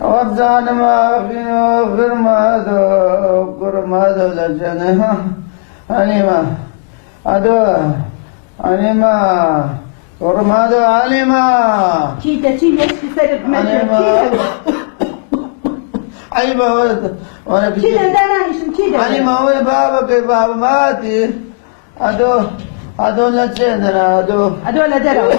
وابزعنا ما فينا غير ما ذو لجنة عليما أدو عليما ورمادو عليما كيدا يشفي سرب عليما عليما ولد كيدا دانايش كيدا عليما ولد بابا ماتي أدو لجنة أدو لدروا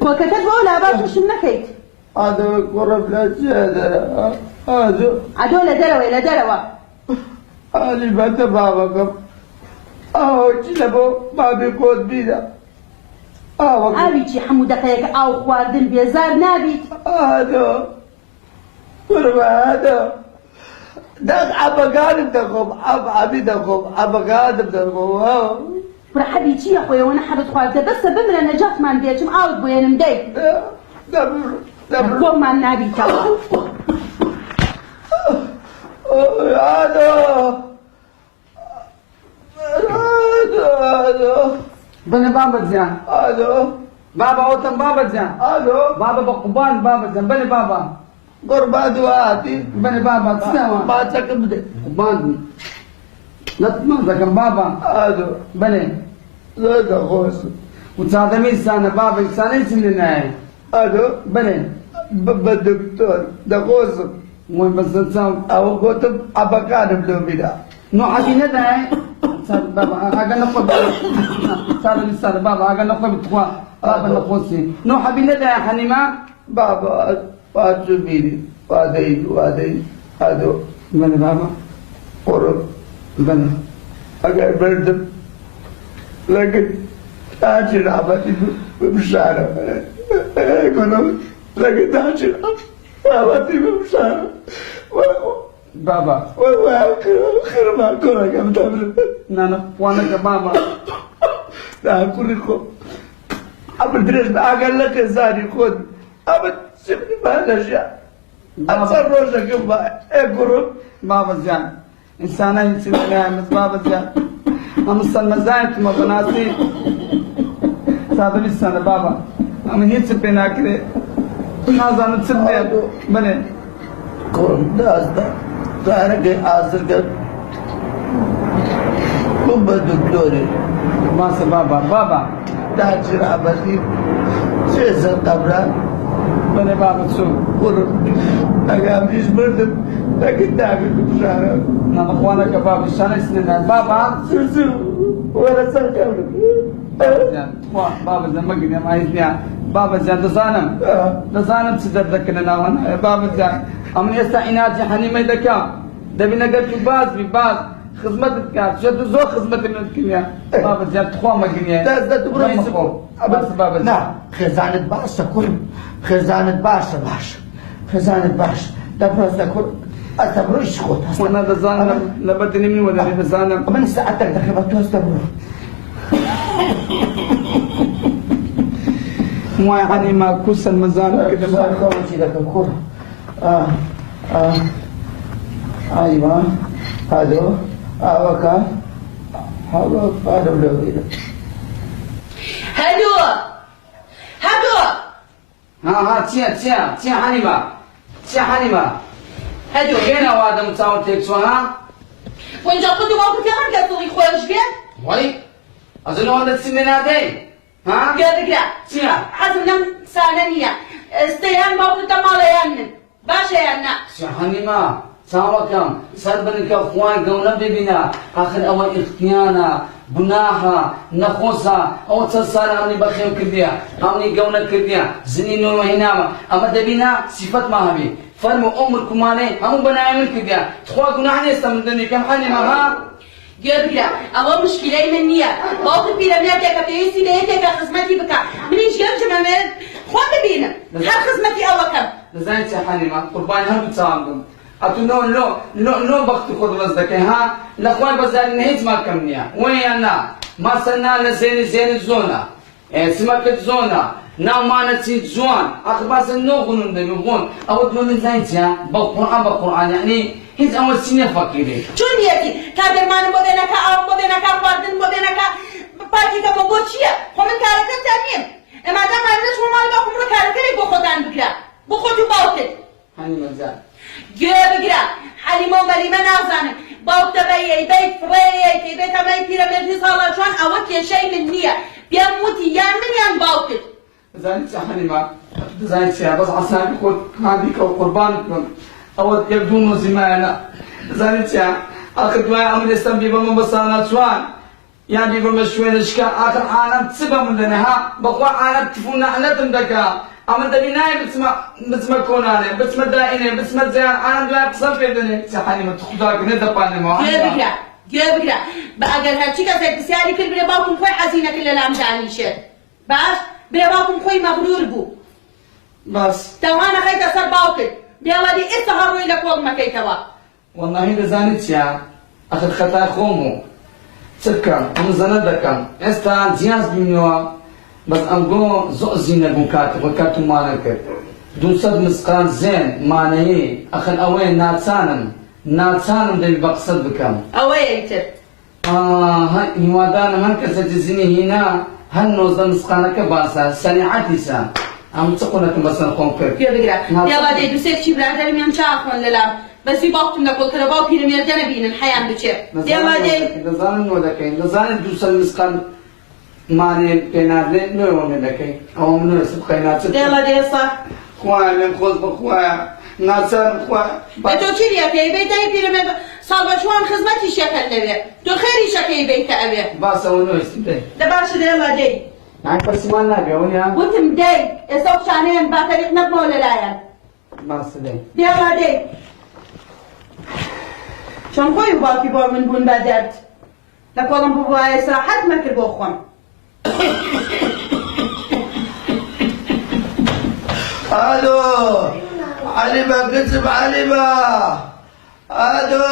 وكتب ولا باش شو نكيت أدو قرب لجنة أدو لدروا Ali bende baba kap. Çile bu babi kod bida. أبيتي حمودك هيك أو خواردن بيزار نابيت هذا فرما هذا دق أبا قادم تقوم أبي تقوم أبا قادم تقوم فرح أبيتي يا أخويا وأنا حبت خوارته بس بمرة نجات ما نديتم أود بوين مدي قوم ما نابيت هذا بني بابا زين هذا بابا اوتم بابا زين هذا بابا بقبان بابا زين بني بابا قربا دواتي بني بابا تسمع ما تكبد قبان لا تمزق بابا هذا بني زاد خوش وتصادمي سنة بابا سنة سنين هذا بني بالدكتور دقوس وين بس تساوي أو كتب أبكار بلوبيدا نو حبينا ده بابا أجا نقول صار بابا أجا نقول بتقوى بابا نقولسي نو حبينا ده حنيمة بابا واتشوفيني وادي هذا بني بابا قرب بني أجا بردم لكن تاجر عبتي بمشارة يقولوا لكن تاجر عبتي بمشارة بابا خير ما كنا كم تمر نانا وانا بابا لا كلكم أبد درس أقول لك زاري خود أبد سيبني ما نرجع أتصل روجك ما أقول بابا زين إنسانا ينسينا مس بابا زين أم السلمزايت ما بناسي سادني السنة بابا أم هي تبينا كده نازان تسبني بني كون ناس ده كي آزر كم كم بدكتوري ما بابا بابا تاجر عبتي سيزن قبران بني بابا تسو قرب أقام جيش بردم لكن داخل بشارة نانا اخوانا كبابا السنة سنين بابا سلسل ولا سنكمل زين بابا زين ما قلنا ما يسمع بابا زين دزانم تذكرنا وانا بابا زين أمن يستعينات حنيمة دكا دبنا قلت باز خدمتك شد زو خدمتك من الدنيا بابا زين تخوا ما قلنا ده تبغى يسمو بس بابا زين نعم خزانة باشا كل خزانة باشا خزانة باشا ده بس كل أتبرش خود وانا دزانم لبدني من ولا دزانم من ساعتك دخل بتوستبر ما يعني ما كوس المزان كده ما خلصي لك الكل أيوة هذا أوكا هذا بلوغي هدو ها تيا حنيمة هدو فين هذا متصور تكسو ها وين جا قدو موقف يا رجال صغير خوش بيه وي أظن هذا السنين هذي ها قادر تيا حزم نم سانانية استيان موقف تمالا يانن باشا يانا تيا حنيمة ساوكم سربنك أخوان قونا ببنا آخر أول اختيانا بناها نخوصها أو تصار أمني بخيم كرديا أمني قونا كرديا زنينو وهناما أما دبنا صفات ما هبي فرمو أمركم عليه هم بنا يعمل كرديا تخوا قناعني استمدني كم حنيمة ها قبلا أول مشكلة منية موقف بينا منك كتيسي بيتك خدمتي بك من إيش قبل جمال خوان بينا هل خدمتي أول كم لزين تيا حنيمة قربان هم بتصامدم أتو نو بخت خود رزدك ها الأخوان بزار نهيت ما كمنيا وين أنا ما سنا لزين زين الزونة سمكت زونة نعمانة سيد جوان آخر باس النوغن بيقول أو تقول زينتها بقرآن يعني هيز أول سنة فكري چون یکی کادر من بودنه که آب بودنه که فردن بودنه که پاکی که بگو چیه؟ خب من کارکر تانیم اما دا مرده شما مال با خمرو کارکری با خودن بگیره با خودو باوتد هني مزال گه بگیره حلیمو ملیمه نازانه باوته بیه بیت فریه بیت همه پیرامدی سالاشان اول که شی من نیه بیام موتی یان من یان باوتد زانيتها حليمة زانيتها بس عساك خود هذيك وقربانكم أو يبدون زمانا زانيتها آخر دواء عمل يستنبي بمن بصانا شوان يعني بمشوين اشكال آخر عالم تسبه من دنها بقوا عالم تفونا علتم دكا عمل دبيناي بسمة كوناني بسمة دائني بسمة زيان عالم دواء بصفي دني حليمة تخداك ندباني ما گه بگیره با اگر هرچی کسی بسیاری کرد بره باکم خوی حزینه که للام جانیشه باش بره باکم خوی مغرور بو بس توانا خیت اثر باوکد بیاوادی اتها روی لکول مکیتوا والله لزانيتها آخر خطا خومو تبكم ومزندكم استا جياز بينوا بس أمقو زوزينا بوكاتو مالك دون صد مسقال زين معنيه أخن أوين ناتسانم دبي بقصد بكم اویتر هاي نوادانا هنكسة جزيني هنا هنوزد مسقالك باسا سنعاتي سا عم تقولك بس نقوم كر گه بگیره بیاوادی دو سیف چی برادر میان چه اخوان للام بس في باقتم نقول ترى باو بينو ميردنا بين الحياة بتشير بیاوادی لزان نودكين لزان دوسل مسقال ماني بينادلي نو ندكين أو منو سبخينات بیاوادی صح خواهی من خوز بخواهی ناسان خواهی تو چی ریاتی بیتای پیرمرد سالبشوان خدمتی شکل نوی تو خیری شکی بیت اوی باسا ونو استدي دباش بیاوادی معك بس ما نبي ونيا وتم داي اسوق شانين با طريق نبمو للايان باسا دي بیاوادی شان خوی باکی با من بون بدرد لکولم بوای سراحت مکر بخون الو علبة كتب علبة الو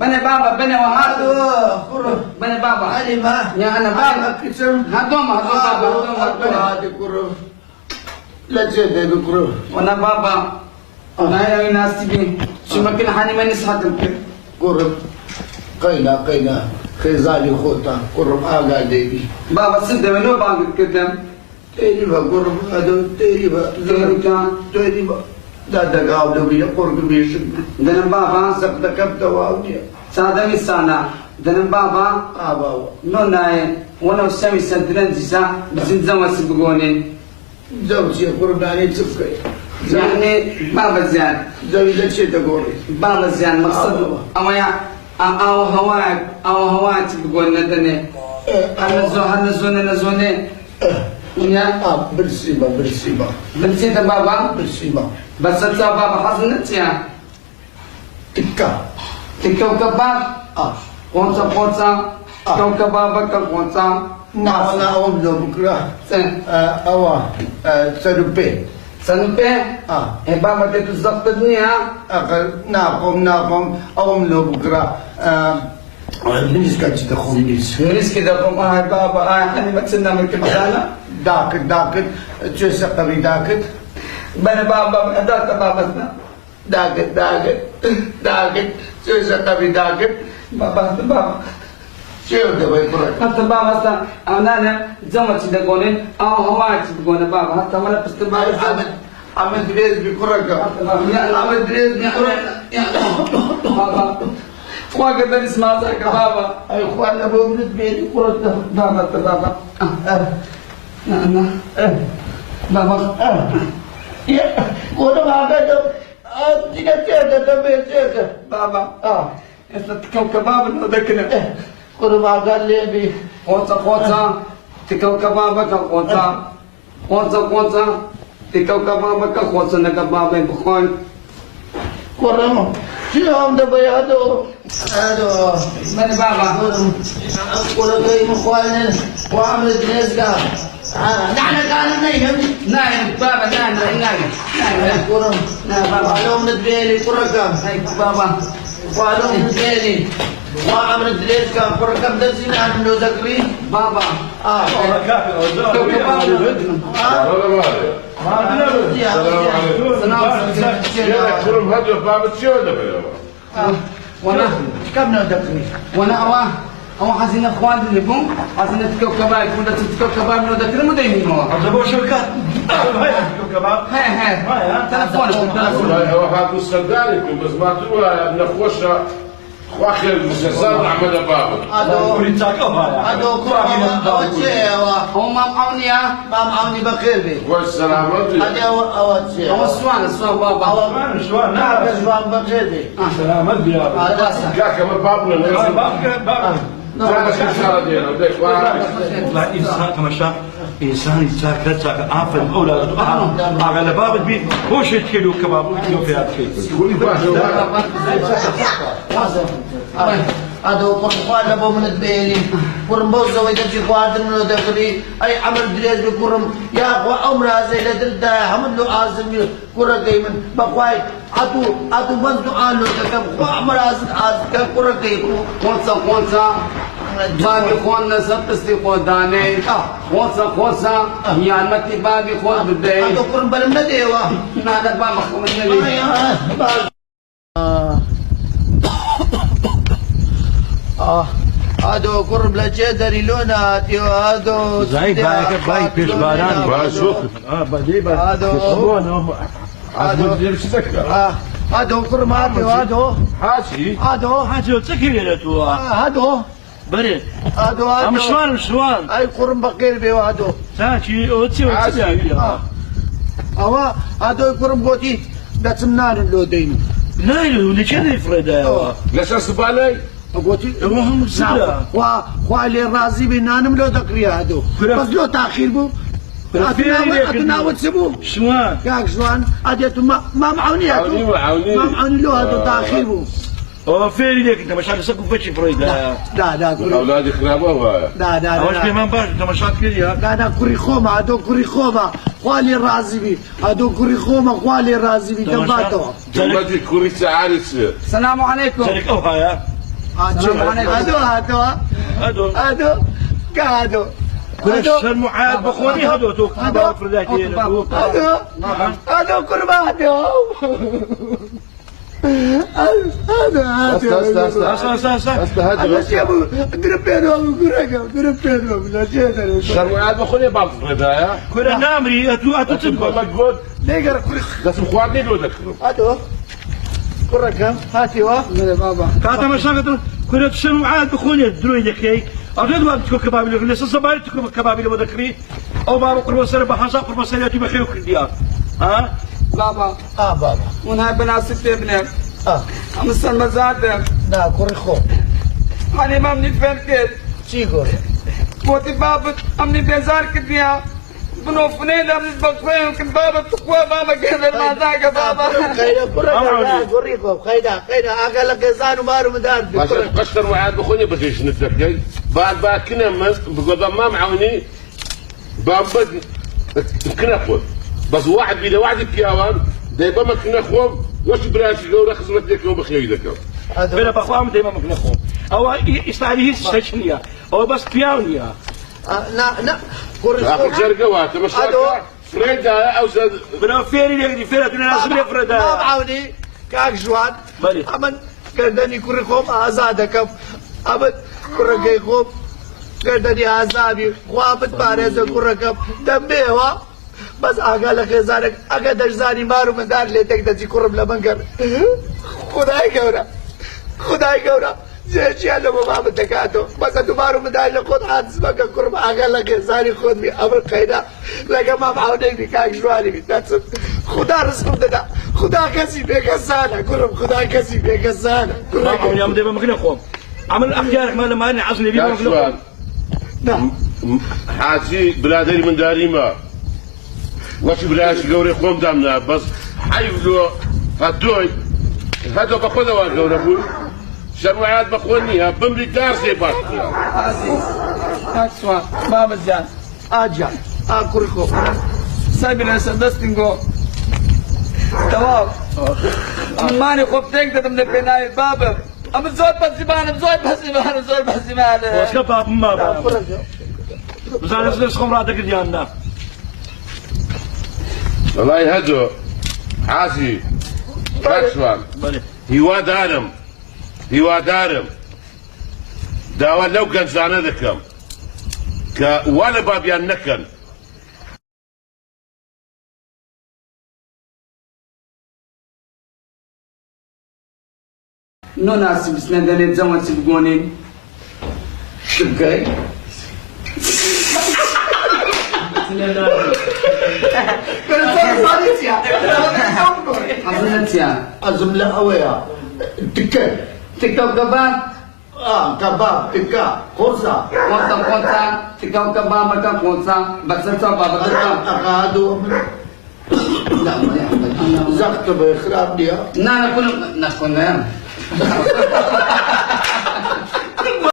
بني بابا بني وهذا الو كرو بني بابا علبة يا أنا بابا كتب هدوم بابا هذا كرو لا تجد كرو وانا بابا انا يا ناس تبي شو ممكن حاني ما نسحت كرو قينا خزالي خوتا كرو آقا ديبي بابا سد منو بانك قدام تقريبا قرب هذا تقريبا كان تقريبا لا دقاو دبي قرب بيش دنا بابا سبت كبت واودي ساده مسانا دنا بابا بابا نو ناي وانا سامي سدرن جسا بزنزم وسبغوني زوجي قرباني تفكي يعني بابا زين زوجي شيء تقولي بابا زين مقصد اما او هواك تبغون ندني انا زونه يا بالسيبة بنتي بابا بالسيبة بس انت بابا حزنت يا تكا كوكبا قونتا كوكبا كوكبا أنا أقوم بكرة أوا سربي سنبه إيه بابا تتزقط الدنيا ناقم أقوم بكرة بالنسبة لتدخل نسكي دقم بابا حني ما تسنى من كمحانا داكت تشوسا قبي داكت بنا بابا داك بابا داكت تشوسا قبي داكت بابا شو دبي برا حتى بابا أنا زمت دقونين أو هواي تدقون بابا حتى ما لبست بابا عمل دريز بكرة عمل دريز بكرة بابا فواقد اسمع ذاك بابا أي إخوان أبو من بيتي كرة بابا أنا بابا كرة ما قدر تيجا بابا أنت تكوكب بابا نذكرنا كرة ما قال لي بي قوتا تكوكب بابا قوتا تكوكب بابا قوتا نكبابا بخون كرة شو هم دبي هذا من بابا كرة كي مخوالنا وعمل دريز قال نحن كان نايم بابا نايم كرة بابا قالوا من بيلي كرة كم بابا قالوا من بيلي ما عمر دريس كان قرقم دزين عن منو ذكري بابا والله كافي وانا او حزين اخوان اللي بوم حزين تكو كباب كنت تكو كباب من ذكر مو دايمين هو عجبوا شركات كباب هاي تلفون هو هذا السرداني بس ما تقول نخوش واخر مسلسل عمل بابا هذا هو ما معوني ما معوني بخير بي والسلامة هذا أواتشي هو السوان بابا نعم شوان بخير بي سلامات بيا هذا كاك ما بابنا والله إنسان كما شاف إنسان يساك تساك عافل أولاد على باب البيت هو شيء كيلو كباب كيلو في هذا الشيء هذا قرقوان لبو من الدبيلي قرم بوزة ويدبشي قوادر منو دخلي أي عمل دريز بقرم يا أخوة عمر هذا لدردا حمد له عازم قرق من بقواي عدو بنتو آنو تكم عمر هذا قرق كونسا بابي خون سب استيقو داني كونسا يالمتي بابي خون بدي هذا قرم بلم نديوا نادر بابا خون النبي هذا قرب لجدري لونا هذا زي باي بيش باران باشوف بدي هذا قرب هذا حاسي حاجة تكيلة تو هذا بري هذا مشوان اي قرن بقير بي هذا تاكي اوتي هذا قرن بوتي دتمنان لو دين لا اللي كذا يفرد ليش أصبالي بوتي هم سلا خوالي الرازي بينانم لو ذكري هذا بس لو تاخير بو اتناوت سبو شوان ياك شلون اديتو ما معوني ما معوني له هذا تاخير بو فيري ليك انت مش عارف سقف فتشي فريدا لا أولادي خرابوها لا واش في من باش انت مش عارف كذا لا كوري خوما هذا كوري خوما خوالي الرازي بي هذا كوري خوما خوالي الرازي بي تباتو جمدي كوريسة عارس السلام عليكم سلك اوها هذا كادو كل المعاد بخوني هذا تو فريداتي هذا كربا شرمعات بخوني بعض الردايا كل نامري اتو تبقى ليقر لازم خواتني لو ذكروا هذا كركم هاتي وا بابا كاتا مشاكل كل المعاد بخوني دروي لك أجد ما بتكون كبابي اللي لسه صبايا تكون كبابي اللي بذكري أو بابا قرب سنة بحساب قرب سنة يأتي بخير الديار ها بابا بابا ونهاي بناسب ابنك أمسن مزادك لا كوريخو أنا ما مني فهم كده شي كوري موتي بابا أمني بيزار كديا بنوفنين أمني بقوي يمكن بابا تقوى بابا كذا ما ذاك بابا خيدا كوريخو خيدا أقل كيزان ومارو مدار قشر وعاد بخوني بخيش نتذكر بعد كنا بقضى ما معوني بابا كنا أخوة بس واحد بلا واحد بكياوان دايما ما كنا أخوة وش براسي جو رخص مديك يوم بخير ذكر بلا بخوام دايما ممكن أخوهم أو يستعليه السجنية أو بس بياونية لا كوريخو آخر جرقوات مش فريدا أو سد بلا فيري لك فيري كنا ناس بلا فردا ما معوني كاك جوان بلي أمن كردني كوريخوم آزادكم أمن كوريخوم كردني آزابي خوابت بارزة كوريخوم دمبيوا بس أقل خزانك أقدر زاني مارو من دار ليتك دزي كورم لمنكر خداي كورا زي على بابا تكاتو بس تمارو من دار لخد حادث بك كورم أقل خزاني خد بي أمر قيدا لك ما معوني بكاك جواني بتاتسم خدا رزقم ددا خدا كسي بيك السانة كورم خدا كسي بيك السانة ما معهم يا دايما ممكن أخوهم عمل أخيارك ما أنا عزني بيه ممكن أخوهم نعم حاجي بلادي من داريما وش بلاش قوري خوم دامنا بس حيولو هدوي هدو بخوذا وقوري بول شرمعات بخوني بمري دار زي باشتي أكسوا بابا جان أجا أكوريخو سايبنا سدستنجو تمام أنا ماني خبتك ده من بناي بابا أم زور بزمان زور بزمان زور بزمان وش كباب ما بقى بس أنا زلش خمراتك ديالنا والله هدو عاسي باكسوان هوا دارم داوا لو كان زانا ذكم وانا بابيان نكن نو ناس بسنا دليل زمان تبقونين تبقى حضرتك يا أزملة أويا تكا تكاو كباب كباب تكا خرصة كونتا تكاو كباب مكان كونتا بكسرتا بابا أقادو لا ما يحمل زخت بخراب ديا لا نكون